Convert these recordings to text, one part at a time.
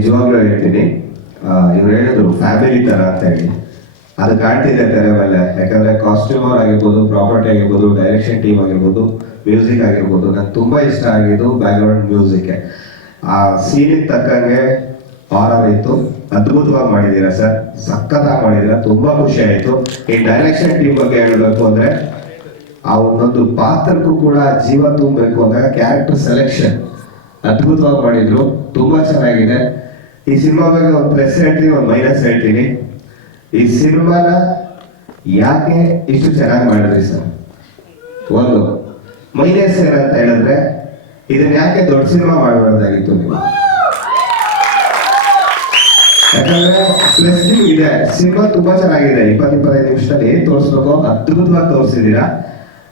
ನಿಜವಾಗ್ಲೂ ಹೇಳ್ತೀನಿ, ಇವ್ರು ಹೇಳಿದ್ರು ಫ್ಯಾಮಿಲಿ ತರ ಅಂತ ಹೇಳಿ, ಅದು ಕಾಣ್ತಿದೆ ತೆರೆ ಮೇಲೆ. ಯಾಕಂದ್ರೆ ಕಾಸ್ಟ್ಯೂಮರ್ ಆಗಿರ್ಬೋದು, ಪ್ರಾಪರ್ಟಿ ಆಗಿರ್ಬೋದು, ಡೈರೆಕ್ಷನ್ ಟೀಮ್ ಆಗಿರ್ಬೋದು, ಮ್ಯೂಸಿಕ್ ಆಗಿರ್ಬೋದು, ನಂಗೆ ತುಂಬಾ ಇಷ್ಟ ಆಗಿದ್ದು ಬ್ಯಾಕ್ಗ್ರೌಂಡ್ ಮ್ಯೂಸಿಕ್. ಆ ಸೀನಿಗೆ ತಕ್ಕಂಗೆ ಹಾರರ್ ಇತ್ತು, ಅದ್ಭುತವಾಗಿ ಮಾಡಿದ್ದೀರಾ ಸರ್, ಸಖತ್ತಾಗಿ ಮಾಡಿದ್ದೀರಾ, ತುಂಬಾ ಖುಷಿ ಆಯ್ತು. ಈ ಡೈರೆಕ್ಷನ್ ಟೀಮ್ ಬಗ್ಗೆ ಹೇಳಬೇಕು ಅಂದ್ರೆ ಆ ಒಂದೊಂದು ಪಾತ್ರಕ್ಕೂ ಕೂಡ ಜೀವ ತುಂಬಬೇಕು ಅಂದಾಗ ಕ್ಯಾರೆಕ್ಟರ್ ಸೆಲೆಕ್ಷನ್ ಅದ್ಭುತವಾಗಿ ಮಾಡಿದ್ರು, ತುಂಬಾ ಚೆನ್ನಾಗಿದೆ. ಈ ಸಿನಿಮಾ ಬಗ್ಗೆ ಒಂದು ಪ್ಲಸ್ ಹೇಳ್ತೀನಿ, ಒಂದು ಮೈನಸ್ ಹೇಳ್ತೀನಿ. ಈ ಸಿನಿಮಾನ ಯಾಕೆ ಇಷ್ಟು ಚೆನ್ನಾಗಿ ಮಾಡಿದ್ರಿ ಸರ್? ಒಂದು ಮೈನಸ್ ಏನಂತ ಹೇಳಿದ್ರೆ, ಇದನ್ನ ಯಾಕೆ ದೊಡ್ಡ ಸಿನಿಮಾ ಮಾಡಬಾರ್ದಾಗಿತ್ತು ನೀವು? ಯಾಕಂದ್ರೆ ಪ್ಲಸ್ ಇದೆ, ಸಿನಿಮಾ ತುಂಬಾ ಚೆನ್ನಾಗಿದೆ, 20-25 ನಿಮಿಷದಲ್ಲಿ ಏನ್ ತೋರಿಸ್ಬೇಕು ಅದ್ಭುತವಾಗಿ ತೋರಿಸಿದೀರಾ.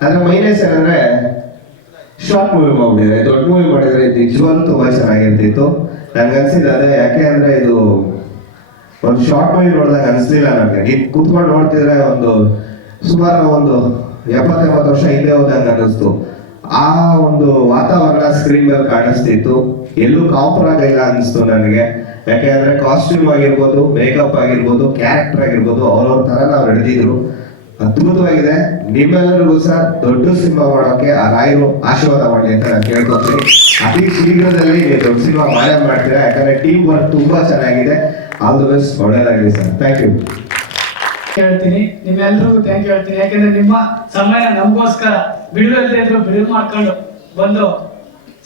ಆದ್ರೆ ಮೈನಸ್ ಏನಂದ್ರೆ ಶಾರ್ಟ್ ಮೂವಿ ಮಾಡ್ಬಿಟ್ಟಿದ್ರೆ, ದೊಡ್ಡ ಮೂವಿ ಮಾಡಿದ್ರೆ ನಿಜವಾಗ್ಲೂ ತುಂಬಾ ಚೆನ್ನಾಗಿರ್ತಿತ್ತು. ನನ್ಗನ್ಸಿದ್ದು ಅದೇ, ಯಾಕೆ ಅಂದ್ರೆ ಇದು ಒಂದು ಶಾರ್ಟ್ ಮೂವಿ ನೋಡಿದಾಗ ಅನ್ಸ್ಲಿಲ್ಲ ನನಗೆ. ನೀನ್ ಕೂತ್ಕೊಂಡು ನೋಡ್ತಿದ್ರೆ ಒಂದು ಸುಮಾರು ಒಂದು 70-80 ವರ್ಷ ಹಿಂದೆ ಹೋದಂಗೆ ಅನ್ನಿಸ್ತು. ಆ ಒಂದು ವಾತಾವರಣ ಸ್ಕ್ರೀನ್ ಮೇಲೆ ಕಾಣಿಸ್ತಿತ್ತು, ಎಲ್ಲೂ ಕಾಂಪ್ರಮೈಸ್ ಇಲ್ಲ ಅನಿಸ್ತು ನನಗೆ. ಯಾಕೆ ಅಂದ್ರೆ ಕಾಸ್ಟ್ಯೂಮ್ ಆಗಿರ್ಬೋದು, ಮೇಕಪ್ ಆಗಿರ್ಬೋದು, ಕ್ಯಾರೆಕ್ಟರ್ ಆಗಿರ್ಬೋದು, ಅವ್ರವ್ರ ತರ ನಾವು ನಡೆದಿದ್ರು, ಅದ್ಭುತವಾಗಿದೆ. ನಿಮ್ಮೆಲ್ಲರಿಗೂ ಸರ್ ದೊಡ್ಡ ಸಿನಿಮಾ ಮಾಡೋಕೆ ಆ ರಾಯರು ಆಶೀರ್ವಾದ ಮಾಡಲಿ ಅಂತ ನಾನು ಕೇಳ್ಕೊತೀನಿ. ಅತಿ ಶೀಘ್ರದಲ್ಲಿ ದೊಡ್ಡ ಸಿನಿಮಾ ಮಾಡ್ತೀರಾ, ಯಾಕಂದ್ರೆ ಟೀಮ್ ವರ್ಕ್ ತುಂಬಾ ಚೆನ್ನಾಗಿದೆ. ಆಲ್ ದಿ ಬೆಸ್ಟ್, ಒಳ್ಳೆಯದಾಗಲಿ ಸರ್. ಥ್ಯಾಂಕ್ ಯು ಹೇಳ್ತೀನಿ, ನಿಮ್ಮೆಲ್ರಿಗೂ ಥ್ಯಾಂಕ್ ಯು ಹೇಳ್ತೀನಿ. ಯಾಕೆಂದ್ರೆ ನಿಮ್ಮ ಸಮಯ ನಮಗೋಸ್ಕರ ಬಿಡುವಲ್ಲದೆ ಇದ್ರು ಬಿಡುವು ಮಾಡ್ಕೊಂಡು ಬಂದು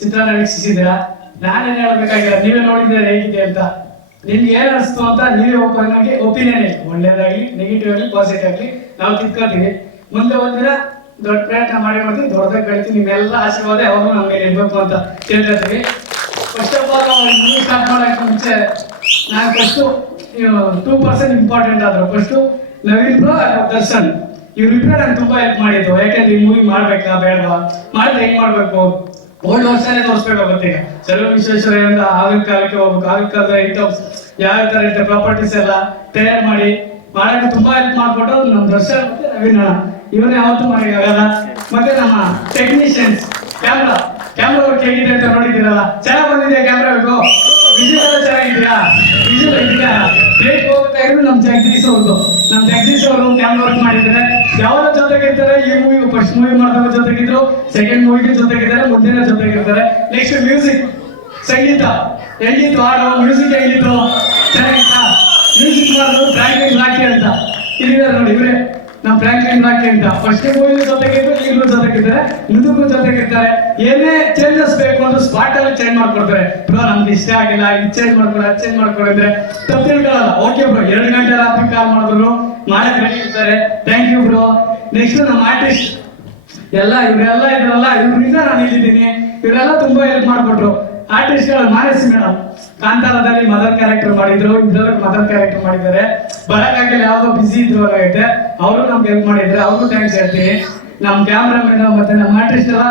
ಚಿತ್ರನ ವೀಕ್ಷಿಸಿದ್ದೀರಾ. ನಾನೇನು ಹೇಳ್ಬೇಕಾಗಿಲ್ಲ, ನೀವೇ ನೋಡಿದ್ದೀರಾ ಹೇಗಿದೆ ಅಂತ. ನಿಮ್ಗೆ ಏನ್ ಅನಿಸ್ತು ಅಂತ ನೀವೇ ಓಪನ್ ಆಗಿ ಒಪಿನಿಯನ್ ಹೇಳಿ, ಒಳ್ಳೇದಾಗ್ಲಿ ನೆಗೆಟಿವ್ ಆಗಲಿ ಪಾಸಿಟಿವ್ ಆಗಲಿ ನಾವು ತಿಳ್ಕೊತೀವಿ. ಮುಂದೆ ಒಂದಿನ ದೊಡ್ಡ ಪ್ರಯತ್ನ ಮಾಡ್ತೀವಿ, ದೊಡ್ಡದಾಗಿ ಬೆಳಿತೀವಿ. ನಿಮ್ಮೆಲ್ಲ ಆಶೀರ್ವಾದ ಯಾವಾಗಲೂ ನಮಗೆ ಇರಬೇಕು ಅಂತ ಕೇಳ್ಕೊತೀವಿ. First of all movie start ಮಾಡೋಕ್ಕೆ ಮುಂಚೆ ನಾನು ಫಸ್ಟು 2% ಇಂಪಾರ್ಟೆಂಟ್ ಆದ್ರು. ಫಸ್ಟು ನವೀನ್ ಬ್ರೋ, ದರ್ಶನ್, ಇವ್ರಿಬ್ರು ನಂಗೆ ತುಂಬಾ ಹೆಲ್ಪ್ ಮಾಡಿದ್ದು. ಯಾಕಂದ್ರೆ ಈ ಮೂವಿ ಮಾಡ್ಬೇಕಾ ಬೇಡವಾ, ಮಾಡಿದ್ರೆ ಹೆಂಗ್ ಮಾಡ್ಬೇಕು, ಓಲ್ಡ್ ವರ್ಷನೇ ತೋರಿಸ್ಬೇಕಾಗುತ್ತೆ. ಈಗ ಸರ್ವ ವಿಶ್ವೇಶ್ವರಯ್ಯಂದ ಆಗಿನ ಕಾಲಕ್ಕೆ ಹೋಗ್ಬೇಕು, ಆಗಿನ ಕಾಲದ ಐಟಮ್ಸ್ ಯಾವ ತರ ಇರುತ್ತೆ, ಪ್ರಾಪರ್ಟೀಸ್ ಎಲ್ಲ ತಯಾರು ಮಾಡಿ ಮಾಡಕ್ಕೆ ತುಂಬಾ ಹೆಲ್ಪ್ ಮಾಡ್ಕೊಟ್ಟು ನಮ್ಮ ದರ್ಶನ್ ಮತ್ತೆ ನವೀನ್ ಅಣ್ಣ, ಇವನೇ ಯಾವತ್ತೂ ಮಾಡೋಕ್ಕಾಗಲ್ಲ. ಮತ್ತೆ ನಮ್ಮ ಟೆಕ್ನಿಷಿಯನ್ಸ್, ಕ್ಯಾಮ್ರಾ ವರ್ಕ್ ಹೇಗಿದೆ ಅಂತ ನೋಡಿದ್ದೀರಲ್ಲ, ಚೆನ್ನಾಗಿ ಬಂದಿದೆ ಕ್ಯಾಮ್ರಾ ಬೇಕು, ವಿಜುವಲ್ ಎಲ್ಲ ಚೆನ್ನಾಗಿದೆಯಾ, ವಿಜುವಲ್ ಇದೆಯಾ, ಬ್ರೇಕ್ ಹೋಗ್ತಾ ಇದ್ರು ನಮ್ಮ ಜಗದೀಶ್ ಅವರು ಕ್ಯಾಮ್ರಾ ವರ್ಕ್ ಮಾಡಿದ್ದಾರೆ. ಯಾವ್ದ್ರ ಜೊತೆಗಿರ್ತಾರೆ, ಈ ಮೂವಿ ಫಸ್ಟ್ ಮೂವಿ ಮಾಡಿದವ್ರ ಜೊತೆಗಿದ್ರು, ಸೆಕೆಂಡ್ ಮೂವಿಗೆ ಜೊತೆಗಿದ್ದಾರೆ, ಮುಂದಿನ ಜೊತೆಗಿರ್ತಾರೆ. ನೆಕ್ಸ್ಟ್ ಮ್ಯೂಸಿಕ್, ಸಂಗೀತ ಹೆಂಗಿತ್ತು, ಹಾಡು ಮ್ಯೂಸಿಕ್ ಹೆಂಗಿತ್ತು, ಚೆನ್ನಾಗಿತ್ತ. ಮ್ಯೂಸಿಕ್ ಮಾಡಿದ್ರು ಫ್ರಾಂಕ್ಲಿನ್ ರಾಕಿ ಅಂತ ಇಲ್ಲಿದ್ದಾರೆ ನೋಡಿ, ಇವರೇ ನಮ್ಮ ಫ್ರಾಂಕ್ಲಿನ್ ರಾಕಿ ಅಂತ. ಫಸ್ಟ್ ಮೂವಿ ಜೊತೆಗಿದ್ರು, ಈಗಲೂ ಜೊತೆಗಿದ್ದಾರೆ, ಮುಂದಕ್ಕೂ ಜೊತೆಗಿರ್ತಾರೆ. ಏನೇ ಚೇಂಜಸ್ ಬೇಕು ಅಂದ್ರೆ ಸ್ಪಾಟ್ ಅಲ್ಲಿ ಚೇಂಜ್ ಮಾಡ್ಕೊಡ್ತಾರೆ. ಬ್ರೋ ನಮ್ಗೆ ಇಷ್ಟ ಆಗಿಲ್ಲ, ಇದು ಚೇಂಜ್ ಮಾಡ್ಕೊಡಿ, ಅದು ಚೇಂಜ್ ಮಾಡ್ಕೊಡಿ ಅಂದ್ರೆ ತಪ್ಪು ತಿಳ್ಕೊಳ್ಳಲ್ಲ. ಓಕೆ ಬ್ರೋ, 2 ಗಂಟೆ ರಾತ್ರಿ ಕಾಲ್ ಮಾಡಿದ್ರು ಮಾಡಕ್ ರೆಡಿ ಇರ್ತಾರೆ. Thank you bro. ನೆಕ್ಸ್ಟ್ ನಮ್ಮ ಆರ್ಟಿಸ್ಟ್ ಇವರೆಲ್ಲ ಇದ್ರಲ್ಲ, ಇವ್ರಿಂದ ನಾನು ಇಲ್ಲಿದ್ದೀನಿ. ಇವರೆಲ್ಲ ತುಂಬಾ ಹೆಲ್ಪ್ ಮಾಡ್ಕೊಟ್ರು. ಆರ್ಟಿಸ್ಟ್ಗಳು ಮಾನಸಿ ಮೇಡಮ್ ಕಾಂತಾರದಲ್ಲಿ ಮದರ್ ಕ್ಯಾರೆಕ್ಟರ್ ಮಾಡಿದ್ರು, ಇದ್ರಲ್ಲಿ ಮದರ್ ಕ್ಯಾರೆಕ್ಟರ್ ಮಾಡಿದ್ದಾರೆ. ಬರಕ್ಕಾಗಿಲ್ಲ, ಯಾವ್ದೋ ಬಿಸಿ ಇದ್ರು ಆಗೈತೆ, ಅವರು ನಮ್ಗೆ ಹೆಲ್ಪ್ ಮಾಡಿದ್ರೆ ಅವ್ರಿಗೂ ಥ್ಯಾಂಕ್ಸ್ ಹೇಳ್ತೀನಿ. ನಮ್ಮ ಕ್ಯಾಮ್ರಾಮನ್ ಮತ್ತೆ ನಮ್ಮ ಆರ್ಟಿಸ್ಟ್ ಎಲ್ಲ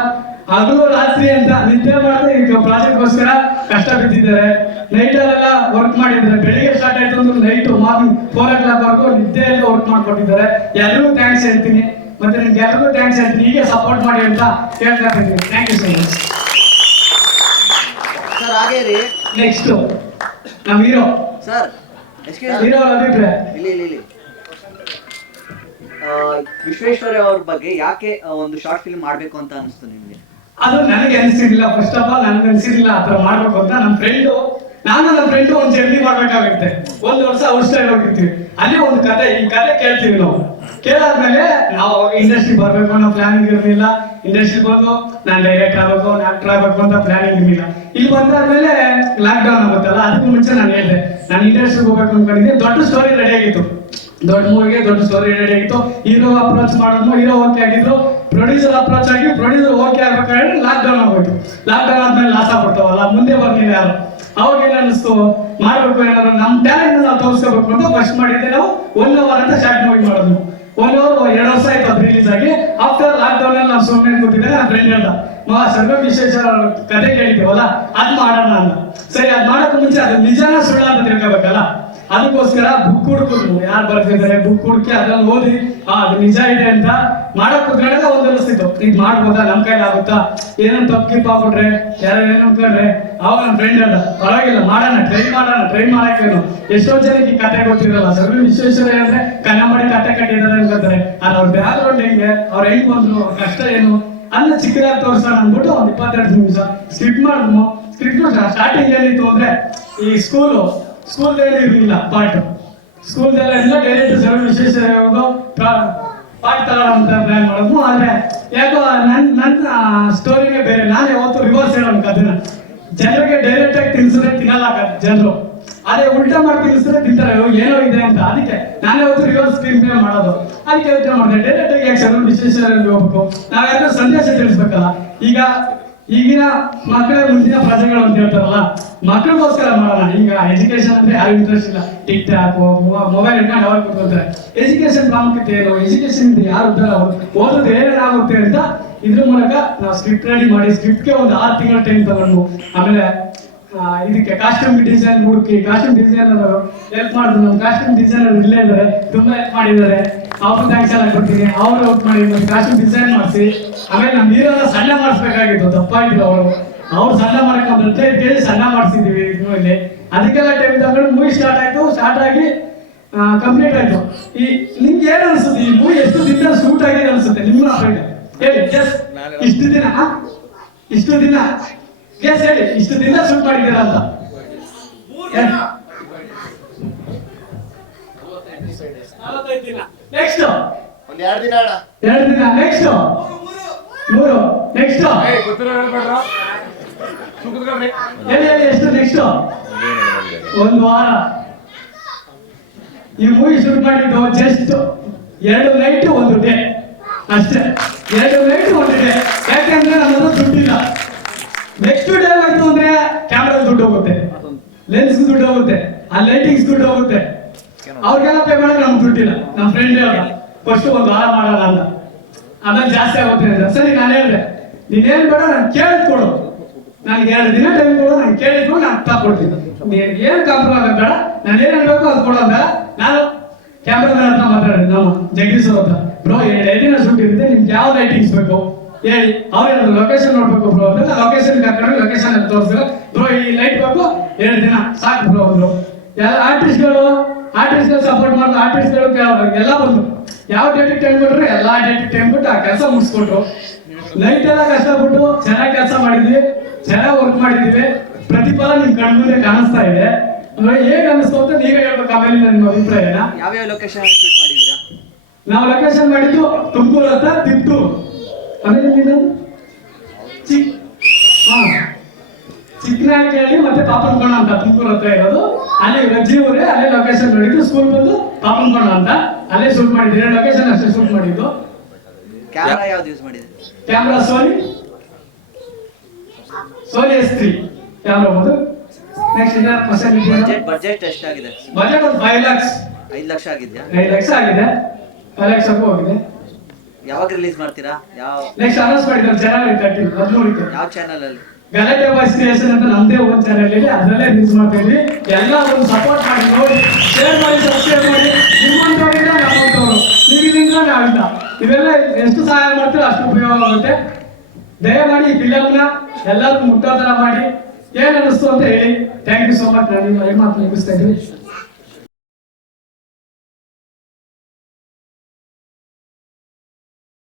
ಹಗಲು ರಾತ್ರಿ ಅಂತ ನಿದ್ದೆ ಮಾಡಿದ್ರೆ ಈಗ ಪ್ರಾಜೆಕ್ಟ್ಗೋಸ್ಕರ ಕಷ್ಟ ಬಿದ್ದಿದ್ದಾರೆ. ನೈಟಲ್ಲೆಲ್ಲ ವರ್ಕ್ ಮಾಡಿದ್ದಾರೆ. ಬೆಳಿಗ್ಗೆ ಸ್ಟಾರ್ಟ್ ಆಯ್ತು ಅಂದ್ರೆ ನೈಟ್ ಮಾರ್ನಿಂಗ್ 4 o'clock ವರೆಗೂ ನಿದ್ದೆಯಲ್ಲಿ ವರ್ಕ್ ಮಾಡ್ಕೊಟ್ಟಿದ್ದಾರೆ. ಎಲ್ಲರಿಗೂ ಥ್ಯಾಂಕ್ಸ್ ಹೇಳ್ತೀನಿ. ಮತ್ತೆ ನಿಮ್ಗೆ ಎಲ್ಲರಿಗೂ ಥ್ಯಾಂಕ್ಸ್ ಹೇಳ್ತೀನಿ, ಹೀಗೆ ಸಪೋರ್ಟ್ ಮಾಡಿ ಅಂತ ಕೇಳ್ತಾ ಇದ್ದೀನಿ. Thank you so much sir. ಹಾಗೆ ರೀ, ನೆಕ್ಸ್ಟ್ ನಮ್ಮ ಹೀರೋ ಸರ್, ಹೀರೋ ಅಭಿಪ್ರಾಯ ಇಲ್ಲಿ ವಿಶ್ವೇಶ್ವರಯ್ಯ ಅವ್ರ ಬಗ್ಗೆ ಯಾಕೆ ಒಂದು ಶಾರ್ಟ್ ಫಿಲ್ಮ್ ಮಾಡ್ಬೇಕು ಅಂತ ಅನಿಸ್ತು ನಿಮ್ಗೆ? ಅದು ನನಗೆ ಅನಿಸಿರ್ಲಿಲ್ಲ. ಫಸ್ಟ್ ಆಫ್ ಆಲ್ ನನಗೆ ಅನಿಸಿರ್ಲಿಲ್ಲ ಆ ಥರ ಮಾಡ್ಬೇಕು ಅಂತ. ನಮ್ಮ ಫ್ರೆಂಡು, ನಾನು ನಮ್ಮ ಫ್ರೆಂಡು ಒಂದು ಜರ್ನಿ ಮಾಡ್ಬೇಕಾಗುತ್ತೆ. 1 ವರ್ಷ ಔಟ್ ಸೈಡ್ ಹೋಗಿರ್ತೀವಿ, ಅಲ್ಲಿ ಒಂದು ಕತೆ, ಈ ಕತೆ ಕೇಳ್ತೀವಿ ನಾವು. ಕೇಳಾದ್ಮೇಲೆ ನಾವು ಇಂಡಸ್ಟ್ರಿ ಬರ್ಬೇಕು ಅನ್ನೋ ಪ್ಲಾನಿಂಗ್ ಇರಲಿಲ್ಲ. ಇಂಡಸ್ಟ್ರಿ ಬಂದು ನಾನು ಡೈರೆಕ್ಟರ್ ಆಗಬೇಕು, ನಾನು ಆಕ್ಟರ್ ಆಗಬೇಕು ಅಂತ ಪ್ಲಾನಿಂಗ್ ಇರಲಿಲ್ಲ. ಇಲ್ಲಿ ಬಂದಾದ್ಮೇಲೆ ಲಾಕ್ಡೌನ್ ಆಗುತ್ತಲ್ಲ, ಅದಕ್ಕೂ ಮುಂಚೆ ನಾನು ಹೇಳಿದೆ ನಾನು ಇಂಡಸ್ಟ್ರಿಗೆ ಹೋಗ್ಬೇಕು ಅನ್ಕೊಂಡಿದ್ದೆ. ದೊಡ್ಡ ಸ್ಟೋರಿ ರೆಡಿ ಆಗಿತ್ತು, ದೊಡ್ಡ ಮೂವಿಗೆ ದೊಡ್ಡ ಸ್ಟೋರಿ ರೆಡಿ ಆಗಿತ್ತು. ಹೀರೋ ಅಪ್ರೋಚ್ ಮಾಡಿದ್ರು, ಹೀರೋ ಓಕೆ ಆಗಿದ್ರು. ಪ್ರೊಡ್ಯೂಸರ್ ಅಪ್ರೋಚ್ ಆಗಿ ಪ್ರೊಡ್ಯೂಸರ್ ಓಕೆ ಆಗ್ಬೇಕಾದ್ರೆ ಲಾಕ್ಡೌನ್ ಆಗೋಯ್ತು. ಲಾಕ್ಡೌನ್ ಆದ್ಮೇಲೆ ಲಾಸ್ ಆಗ್ಬಿಡ್ತಾವಲ್ಲ, ಮುಂದೆ ಬರ್ಲಿಲ್ಲ ಯಾರು. ಅವಾಗ ಏನ್ ಅನಿಸ್ತು, ಮಾಡ್ಬೇಕು ಏನಾದ್ರು ನಮ್ಮ ಟ್ಯಾಲೆಂಟ್ ನಾವು ತೋರಿಸ್ಕೋಬೇಕು ಅಂತ ಫಸ್ಟ್ ಮಾಡಿದ್ದೆ ನಾವು 1 hour ಅಂತ ಶಾರ್ಟ್ ಮೂವಿ ಮಾಡೋದು. 1 hour 2 ವರ್ಷ ಆಯ್ತು ಅದು ರಿಲೀಸ್ ಆಗಿ. ಆಫ್ಟರ್ ಲಾಕ್ಡೌನ್ ಅಲ್ಲಿ ನಾವು ಸುಮ್ಮನೆ ಕೂತಿದ್ದೆ. ನನ್ನ ಫ್ರೆಂಡ್ ಹೇಳ್ದ, ಸರ್ವ ವಿಶ್ವೇಶ್ವರ ಕತೆ ಕೇಳಿದ್ದೀವಲ್ಲ, ಅದ್ ಮಾಡೋಣ ಅಂತ. ಸರಿ, ಅದ್ ಮಾಡೋಕೆ ಮುಂಚೆ ಅದು ನಿಜಾನ ಸುಳ್ಳ ಅಂತ ತಿಳ್ಕೋಬೇಕಲ್ಲ. ಅದಕ್ಕೋಸ್ಕರ ಬುಕ್ ಹುಡುಕಿದ್ವು, ಯಾರು ಬರ್ತಿದ್ದಾರೆ ಬುಕ್ ಹುಡುಕಿ ಅದನ್ನ ಓದಿ ಅದು ನಿಜ ಇದೆ ಅಂತ ಮಾಡಕ್ ಕುತ್ಕೊಂಡಾಗ ಒಂದ್ ಅನಿಸ್ತಿತ್ತು, ಈಗ ಮಾಡ್ಬೋದಾ, ನಮ್ ಕೈಲಿ ಆಗುತ್ತಾ, ಏನೋ ತಪ್ಪು ಗಿಪ್ ಆಗ್ಬಿಟ್ರೆ ಯಾರು ಏನೋ ಅನ್ಕೊಂಡ್ರೆ. ಅವಾಗ ನನ್ನ ಫ್ರೆಂಡ್ ಅಲ್ಲ, ಪರವಾಗಿಲ್ಲ ಮಾಡೋಣ, ಟ್ರೈ ಮಾಡಕ್ಕೇನು. ಎಷ್ಟೋ ಜನಕ್ಕೆ ಈ ಕತೆ ಗೊತ್ತಿರಲ್ಲ. ಸರ್ ವಿಶ್ವೇಶ್ವರಯ್ಯ ಅಂದ್ರೆ ಕನ್ನಂಬಾಡಿ ಕತೆ ಕಟ್ಟಿದ್ದಾರೆ ಅನ್ಕೋತಾರೆ. ಆದ್ರೆ ಅವ್ರ ಬ್ಯಾಕ್ ಗ್ರೌಂಡ್ ಹೆಂಗೆ, ಅವ್ರ ಹೆಂಗ್ ಬಂದ್ರು, ಅವ್ರ ಕಷ್ಟ ಏನು ಅನ್ನ ಚಿಕ್ಕದಾಗಿ ತೋರಿಸೋಣ ಅಂದ್ಬಿಟ್ಟು ಒಂದ್ 22 ನಿಮಿಷ ಸ್ಕ್ರಿಪ್ಟ್ ಮಾಡಿದ್ವು. ಸ್ಕ್ರಿಪ್ಟ್ ಸ್ಟಾರ್ಟಿಂಗ್ ಏನಿತ್ತು ಅಂದ್ರೆ ಈ ಸ್ಕೂಲ್ದೇನು ಇರಲಿಲ್ಲ ಪಾರ್ಟ್, ಸ್ಕೂಲ್ದೆಲ್ಲ ಎಲ್ಲ ಡೈರೆಕ್ಟ್ ಸರ್ ವಿಶ್ವೇಶ್ವರಯ್ಯ ಪಾರ್ಟ್ ತಗೋಣ ಅಂತ ಪ್ಲಾನ್ ಮಾಡೋದು. ಆದ್ರೆ ಯಾಕೋ ನನ್ನ ಸ್ಟೋರಿನೇ ಬೇರೆ. ನಾನು ಯಾವತ್ತು ರಿವರ್ಸ್ ಹೇಳೋಣ ಅದನ್ನ, ಜನರಿಗೆ ಡೈರೆಕ್ಟ್ ಆಗಿ ತಿನ್ಸಿದ್ರೆ ತಿನ್ನಲ್ಲ ಜನರು, ಅದೇ ಉಲ್ಟಾ ಮಾಡಿ ತಿನ್ಸಿದ್ರೆ ತಿಂತಾರೆ, ಏನೋ ಇದೆ ಅಂತ. ಅದಕ್ಕೆ ನಾನು ಯಾವತ್ತು ರಿವರ್ಸ್ ಸ್ಕ್ರೀನ್ ಪ್ಲೇ ಮಾಡೋದು. ಅದಕ್ಕೆ ಯೋಚನೆ ಮಾಡಿದೆ, ಡೈರೆಕ್ಟ್ ಆಗಿ ಯಾಕೆ ಸರ್ ವಿಶ್ವೇಶ್ವರಯ್ಯ ಹೋಗ್ಬೇಕು, ನಾವ್ಯಾರು ಸಂದೇಶ ತಿಳಿಸ್ಬೇಕಲ್ಲ. ಈಗಿನ ಮಕ್ಕಳ ಮುಂದಿನ ಪ್ರಜೆಗಳು ಅಂತ ಹೇಳ್ತಾರಲ್ಲ, ಮಕ್ಕಳಿಗೋಸ್ಕರ ಮಾಡೋಣ. ಈಗ ಎಜುಕೇಶನ್ ಅಂದ್ರೆ ಯಾರು ಇಂಟ್ರೆಸ್ಟ್ ಇಲ್ಲ, ಟಿಕ್ ಟಾಕ್ ಮೊಬೈಲ್ ಇಟ್ಕೊಂಡು ಅವ್ರು ಕೂತ್ಕೊಳ್ತಾರೆ. ಎಜುಕೇಶನ್ ಪ್ರಾಮುಖ್ಯತೆ ಏನು, ಎಜುಕೇಶನ್ ಇಂದ ಯಾರು ಉದ್ದಾರ ಆಗುತ್ತೆ, ಓದೋದು ಏನೇನಾಗುತ್ತೆ ಅಂತ ಇದ್ರ ಮೂಲಕ ನಾವು ಸ್ಕ್ರಿಪ್ಟ್ ರೆಡಿ ಮಾಡಿ, ಸ್ಕ್ರಿಪ್ಟ್ಗೆ ಒಂದು 6 ತಿಂಗಳ ಟೈಮ್ ತಗೊಂಡು, ಆಮೇಲೆ ಇದಕ್ಕೆ ಕಾಸ್ಟ್ಯೂಮ್ ಡಿಸೈನ್ ಹುಡುಕಿ, ಕಾಸ್ಟ್ಯೂಮ್ ಡಿಸೈನರ್ ಹೆಲ್ಪ್ ಮಾಡಿದ್ರು. ನಮ್ಮ ಕಾಸ್ಟ್ಯೂಮ್ ಡಿಸೈನರ್ ಇಲ್ಲೇ ಇದ್ದಾರೆ, ತುಂಬಾ ಹೆಲ್ಪ್ ಮಾಡಿದ್ದಾರೆ. ಅವ್ರು ಥ್ಯಾಂಕ್ಸ್ ಎಲ್ಲ ಕೊಡ್ತೀನಿ. ಅವ್ರು ಹೆಲ್ಪ್ ಮಾಡಿ ಕಾಸ್ಟ್ಯೂಮ್ ಡಿಸೈನ್ ಮಾಡಿಸಿ. ಆಮೇಲೆ ನಮ್ಮ ಹೀರೋನ ಸಣ್ಣ ಮಾಡಿಸ್ಬೇಕಾಗಿತ್ತು, ತಪ್ಪಾಗಿದ್ರು ಅವ್ರು ಸಣ್ಣ ಮಾಡಕ್ಕೆ 15 kg ಸಣ್ಣ ಮಾಡಿಸಿದ್ದೀವಿ ಇಲ್ಲಿ. ಅದಕ್ಕೆಲ್ಲ ಟೈಮ್ ತಗೊಂಡು ಮೂವಿ ಸ್ಟಾರ್ಟ್ ಆಗಿ ಕಂಪ್ಲೀಟ್ ಆಯ್ತು. ನಿಮ್ಗೆ ಏನು ಅನ್ಸುತ್ತೆ, ಈ ಮೂವಿ ಎಷ್ಟು ದಿನ ಶೂಟ್ ಆಗಿದೆ ಅನ್ಸುತ್ತೆ ನಿಮ್ಮ ಹೇಳಿ? ಜಸ್ಟ್ ಇಷ್ಟು ದಿನ ಗೆಸ್ ಹೇಳಿ, ಇಷ್ಟು ದಿನ ಶೂಟ್ ಮಾಡಿದ್ದೀರಾ ಅಂತ. ನೆಕ್ಸ್ಟ್ 2 ದಿನ 2 ದಿನ, ನೆಕ್ಸ್ಟ್ 3, ನೆಕ್ಸ್ಟ್ ಹೇಳಿ ಎಷ್ಟು, ನೆಕ್ಸ್ಟ್ 1 ವಾರ. ಈ ಮೂವಿ ಶೂಟ್ ಮಾಡಿದ್ದು ಜಸ್ಟ್ 2 ನೈಟ್ 1 ಡೇ ಅಷ್ಟೇ. 2 ನೈಟ್ 1 ಡೇ. ಯಾಕೆಂದ್ರೆ ನಮ್ಮದು ದುಡ್ಡಿಲ್ಲ. ನೆಕ್ಸ್ಟ್ ಡೇ ಆಯ್ತು ಅಂದ್ರೆ ಕ್ಯಾಮ್ರಾ ದುಡ್ಡು ಹೋಗುತ್ತೆ, ಲೆನ್ಸ್ ದುಡ್ಡು ಹೋಗುತ್ತೆ, ಆ ಲೈಟಿಂಗ್ಸ್ ದುಡ್ಡು ಹೋಗುತ್ತೆ. ಅವ್ರಿಗೆಲ್ಲ ಪೇ ಮಾಡೋಕೆ ನಮ್ಗೆ ದುಡ್ಡಿಲ್ಲ. ನಮ್ಮ ಫ್ರೆಂಡ್ ಫಸ್ಟ್ 1 ವಾರ ಮಾಡೋಣ ಅಂತ, ಆಮೇಲೆ ಜಾಸ್ತಿ ಆಗುತ್ತೆ ಅಂತ. ಸರಿ, ನಾನು ಹೇಳಿದೆ ನೀನೇನ್ ಬೇಡ, ನಾನು ಕೇಳಿದ್ ಕೊಡು, ನನಗೆ 2 ದಿನ ಟೈಮ್ ಕೊಡು, ನಾನು ಕೇಳಿದ್ರು ನಾನು ತಗೊಡ್ತೀನಿ. ನೀನು ಏನು ಕಾಂಪ್ರಮೈಸ್ ಬೇಡ, ನಾನು ಏನು ಹೇಳ್ಬೇಕು ಅದು ಕೊಡು ಅಂತ. ನಾನು ಕ್ಯಾಮ್ರಾಮನ್ ಹತ್ರ ಮಾತಾಡಿದೆ, ನಮ್ಮ ಜಗದೀಶ್ ಹತ್ರ. ಬ್ರೋ 2 ದಿನ ಶೂಟ್ ಇರುತ್ತೆ, ನಿಮ್ಗೆ ಯಾವ ಲೈಟಿಂಗ್ಸ್ ಬೇಕು ಹೇಳಿ. ಅವ್ರು ಲೊಕೇಶನ್ ನೋಡ್ಬೇಕು ಬ್ರೋ ಅಂತ. ಲೊಕೇಶನ್ ಹಾಕೊಂಡು ಲೊಕೇಶನ್ ಅಲ್ಲಿ ತೋರಿಸಿದ್ರು. ಬ್ರೋ ಈ ಲೈಟ್ ಬೇಕು, 2 ದಿನ ಸಾಕು ಬ್ರೋ ಅಂದ್ರು. ಆರ್ಟಿಸ್ಟ್ಗಳು ಸಪೋರ್ಟ್ ಮಾಡಿದ್ರು. ಆರ್ಟಿಸ್ಟ್ಗಳು ಎಲ್ಲ ಬಂದ್ರು, ಯಾವ ಡೇಟಿಗೆ ಟೈಮ್ ಕೊಟ್ರೆ ಎಲ್ಲಾ ಡೇಟಿಗೆ ಟೈಮ್ ಕೊಟ್ಟು ಆ ಕೆಲಸ ಮುಗಿಸ್ಕೊಟ್ರು. ನೈಟ್ ಎಲ್ಲ ಕಷ್ಟಪಟ್ಟು ಚೆನ್ನಾಗಿ ಕೆಲಸ ಮಾಡಿದ್ವಿ, ಚೆನ್ನಾಗಿ ವರ್ಕ್ ಮಾಡಿದ್ವಿ. ಪ್ರತಿಫಲ ನಿಮ್ ಕಣ್ಮುಂದೆ ಕಾಣಿಸ್ತಾ ಇದೆ. ಹೇಗೆ ಅನಿಸ್ತು ಅಂತ ನೀವೇ ಹೇಳ್ಬೇಕು. ಆಮೇಲೆ ನಿಮ್ಮ ಅಭಿಪ್ರಾಯನ. ಯಾವ್ಯಾವ ಲೊಕೇಶನ್ ಶೂಟ್ ಮಾಡಿದ್ದೀರಾ? ನಾವು ಲೊಕೇಶನ್ ಮಾಡಿದ್ದು ತುಮಕೂರು ಹತ್ರ ತಿಪ್ಟೂರು. ಆಮೇಲೆ ಚಿಕ್ಕನಾಯಕಹಳ್ಳಿ ಮತ್ತೆ ಪಾಪನಕೋಣ ಅಂತ ತುಮಕೂರು ಹತ್ರ ಇರೋದು. ಅಲ್ಲಿ ರಜ್ಜಿ ಊರೇ, ಅಲ್ಲೇ ಲೊಕೇಶನ್ ಮಾಡಿದ್ದು. ಸ್ಕೂಲ್ ಬಂದು ಪಾಪನಕೋಣ ಅಂತ, ಅಲ್ಲೇ ಶೂಟ್ ಮಾಡಿದ್ದು. 2 ಲೊಕೇಶನ್ ಅಷ್ಟೇ ಶೂಟ್ ಮಾಡಿದ್ದು. ಕ್ಯಾಮೆರಾ ಯಾವ್ದು ಯೂಸ್ ಮಾಡಿದ್ರಿ? ಕ್ಯಾಮ್ರಾ ಸೋನಿ S3 ಕ್ಯಾಮ್ರಾ ಬಂದು. ನೆಕ್ಸ್ಟ್ ಬಜೆಟ್ ಎಷ್ಟಾಗಿದೆ? ಬಜೆಟ್ ಒಂದು 5 lakhs. 5 ಲಕ್ಷ ಆಗಿದ್ಯಾ? 5 ಲಕ್ಷ ಆಗಿದೆ, 5 ಲಕ್ಷಕ್ಕೂ ಹೋಗಿದೆ. ಯಾವಾಗ ರಿಲೀಸ್ ಮಾಡ್ತೀರಾ? ನೆಕ್ಸ್ಟ್ ಅನೌನ್ಸ್ ಮಾಡಿದ್ದಾರೆ January 13 ಯಾವ ಚಾನಲ್ ಅಲ್ಲಿ? ಗಲಾಟೆ ಬಾಯ್ಸ್ ಕ್ರಿಯೇಷನ್ ಅಂತ ನಮ್ದೇ ಒಂದು ಚಾನಲ್ ಇದೆ, ಅದರಲ್ಲೇ ರಿಲೀಸ್ ಮಾಡ್ತೀವಿ. ಎಲ್ಲ ಒಂದು ಸಪೋರ್ಟ್ ಮಾಡಿ, ನೋಡಿ, ಶೇರ್ ಮಾಡಿ, ಸಬ್ಸ್ಕ್ರೈಬ್ ಮಾಡಿ. ನಿಮ್ಮಂತವರಿಂದ ನಮ್ಮಂತವರು, ನೀವಿಲ್ಲ ನಾವಿಲ್ಲ. ಇವೆಲ್ಲ ಎಷ್ಟು ಸಹಾಯ ಮಾಡ್ತೀರೋ ಅಷ್ಟು ಉಪಯೋಗ ಆಗುತ್ತೆ. ದಯಮಾಡಿ ಈ ಫಿಲಮ್ನ ಎಲ್ಲರಿಗೂ ಮುಟ್ಟೋ ಥರ ಮಾಡಿ. ಏನ್ ಅನಿಸ್ತು ಅಂತ ಹೇಳಿ. Thank you so much. ನಾನು ಮಾತು ಮುಗಿಸ್ತಾ ಇದ್ದೀನಿ.